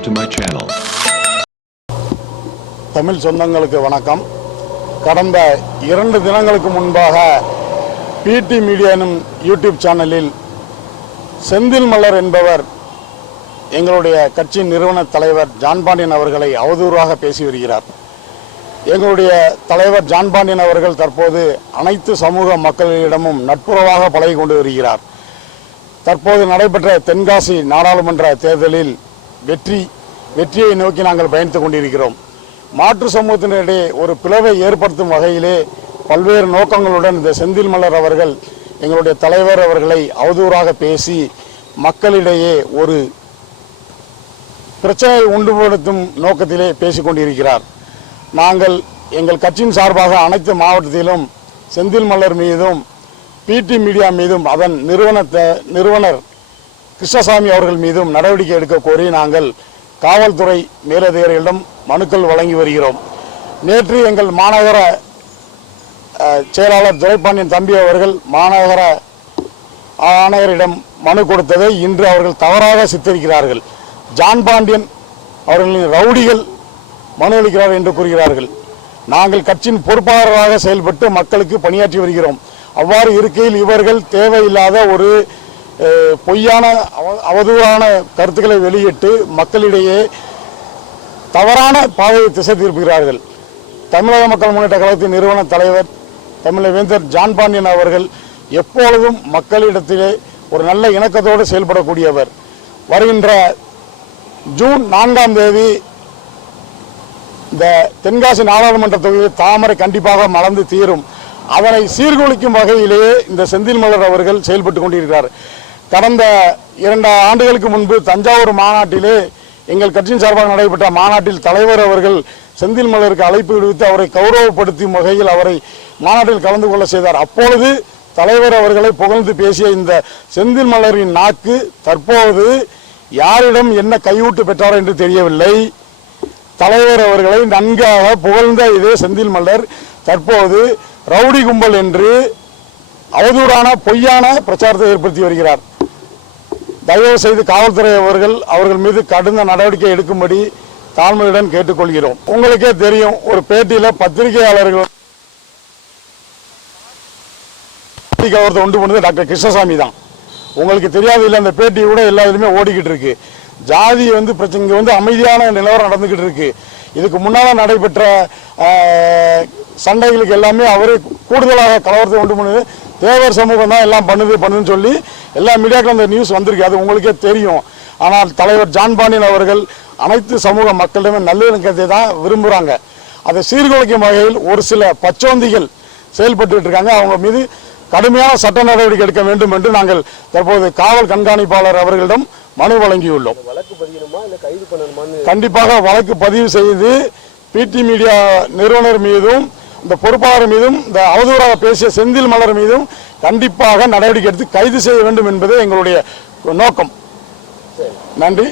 subscribe to my channel. Tamil சொந்தங்களுக்கு வணக்கம். கடந்த இரண்டு தினங்களுக்கு முன்பாக பிடி மீடியா எனும் யூடியூப் சேனலில் செந்தில் மலர் என்பவர் எங்களுடைய கட்சியின் நிறுவன தலைவர் ஜான்பாண்டியன் அவர்களை அவதூறாக பேசி வருகிறார். எங்களுடைய தலைவர் ஜான்பாண்டியன் அவர்கள் தற்போது அனைத்து சமூக மக்களிடமும் நட்புறவாக பழகி கொண்டு வருகிறார். தற்போது நடைபெற்ற தென்காசி நாடாளுமன்ற தேர்தலில் வெற்றி வெற்றியை நோக்கி நாங்கள் பயணித்துக் கொண்டிருக்கிறோம். மாற்று சமூகத்தினரிடையே ஒரு பிளவை ஏற்படுத்தும் வகையிலே பல்வேறு நோக்கங்களுடன் இந்த செந்தில் மலர் அவர்கள் எங்களுடைய தலைவர் அவர்களை அவதூறாக பேசி மக்களிடையே ஒரு பிரச்சனையை உண்டுபடுத்தும் நோக்கத்திலே பேசிக்கொண்டிருக்கிறார் நாங்கள் எங்கள் கட்சியின் சார்பாக அனைத்து மாவட்டத்திலும் செந்தில் மலர் மீதும் பிடி மீடியா மீதும் அதன் நிறுவனத்தை நிறுவனர் கிருஷ்ணசாமி அவர்கள் மீதும் நடவடிக்கை எடுக்க கோரி நாங்கள் காவல்துறை மேலதிகாரிகளிடம் மனுக்கள் வழங்கி வருகிறோம். நேற்று எங்கள் மாநகர செயலாளர் துரைப்பாண்டியன் தம்பி அவர்கள் மாநகர ஆணையரிடம் மனு கொடுத்ததை இன்று அவர்கள் தவறாக சித்தரிக்கிறார்கள். ஜான் பாண்டியன் அவர்களின் ரவுடிகள் மனு அளிக்கிறார் என்று கூறுகிறார்கள். நாங்கள் கட்சியின் பொறுப்பாளராக செயல்பட்டு மக்களுக்கு பணியாற்றி வருகிறோம். அவ்வாறு இருக்கையில் இவர்கள் தேவையில்லாத ஒரு பொய்யான அவ- அவதூறான கருத்துக்களை வெளியிட்டு மக்களிடையே தவறான பாதையை திசை திருப்புகிறார்கள். தமிழக மக்கள் முன்னேற்ற கழகத்தின் நிறுவன தலைவர் தமிழவேந்தர் ஜான் பாண்டியன் அவர்கள் எப்பொழுதும் மக்களிடத்திலே ஒரு நல்ல இணக்கத்தோடு செயல்படக்கூடியவர். வருகின்ற ஜூன் நான்காம் தேதி இந்த தென்காசி நாடாளுமன்ற தொகுதியில் தாமரை கண்டிப்பாக மலர்ந்து தீரும். அதனை சீர்குலைக்கும் வகையிலேயே இந்த செந்தில் மலர் அவர்கள் செயல்பட்டு கொண்டிருக்கிறார். கடந்த இரண்டு ஆண்டுகளுக்கு முன்பு தஞ்சாவூர் மாநாட்டிலே எங்கள் கட்சியின் சார்பாக நடைபெற்ற மாநாட்டில் தலைவர் அவர்கள் செந்தில் மலருக்கு அழைப்பு விடுவித்து அவரை கௌரவப்படுத்தும் வகையில் அவரை மாநாட்டில் கலந்து கொள்ள செய்தார். அப்பொழுது தலைவர் அவர்களை புகழ்ந்து பேசிய இந்த செந்தில் மலரின் நாக்கு தற்போது யாரிடம் என்ன கையூட்டு பெற்றார் என்று தெரியவில்லை. தலைவர் அவர்களை நன்காக புகழ்ந்த இதே செந்தில் மலர் தற்போது ரவுடி கும்பல் என்று அவதூறான பொய்யான பிரச்சாரத்தை ஏற்படுத்தி வருகிறார். தயவு செய்து காவல்துறை அவர்கள் அவர்கள் மீது கடுந்த நடவடிக்கை எடுக்கும்படி தாழ்மையுடன் கேட்டுக்கொள்கிறோம். உங்களுக்கே தெரியும் ஒரு பேட்டியில பத்திரிகையாளர்கள் கவரத்தை உண்டு பண்ணது டாக்டர் கிருஷ்ணசாமி தான். உங்களுக்கு தெரியாது இல்லை அந்த பேட்டி கூட எல்லா இதுலையுமே ஓடிக்கிட்டு இருக்கு. ஜாதி வந்து பிரச்சனை வந்து அமைதியான நிலவரம் நடந்துகிட்டு இருக்கு. இதுக்கு முன்னால நடைபெற்ற சண்டைகளுக்கு எல்லாமே அவரே கூடுதலாக கலவரத்தை உண்டு பண்ணுது தேவர் சமூகம் தான் எல்லாம் பண்ணுது பண்ணுதுன்னு சொல்லி எல்லா மீடியாக்களும் அந்த நியூஸ் வந்திருக்கு. அது உங்களுக்கே தெரியும். ஆனால் தலைவர் ஜான் பாண்டியன் அவர்கள் அனைத்து சமூக மக்களிடமே நல்லிணக்கத்தை தான் விரும்புகிறாங்க அதை சீர்குலைக்கும் வகையில் ஒரு சில பச்சோந்திகள் செயல்பட்டு இருக்காங்க. அவங்க மீது கடுமையான சட்ட நடவடிக்கை எடுக்க வேண்டும் என்று நாங்கள் தற்போது காவல் கண்காணிப்பாளர் அவர்களிடம் மனு வழங்கியுள்ளோம். கண்டிப்பாக வழக்கு பதிவு செய்து பிடி மீடியா நிறுவனர் மீதும் இந்த பொறுப்பாளர் மீதும் இந்த அவதூறாக பேசிய செந்தில் மலர் மீதும் கண்டிப்பாக நடவடிக்கை எடுத்து கைது செய்ய வேண்டும் என்பதே எங்களுடைய நோக்கம். நன்றி.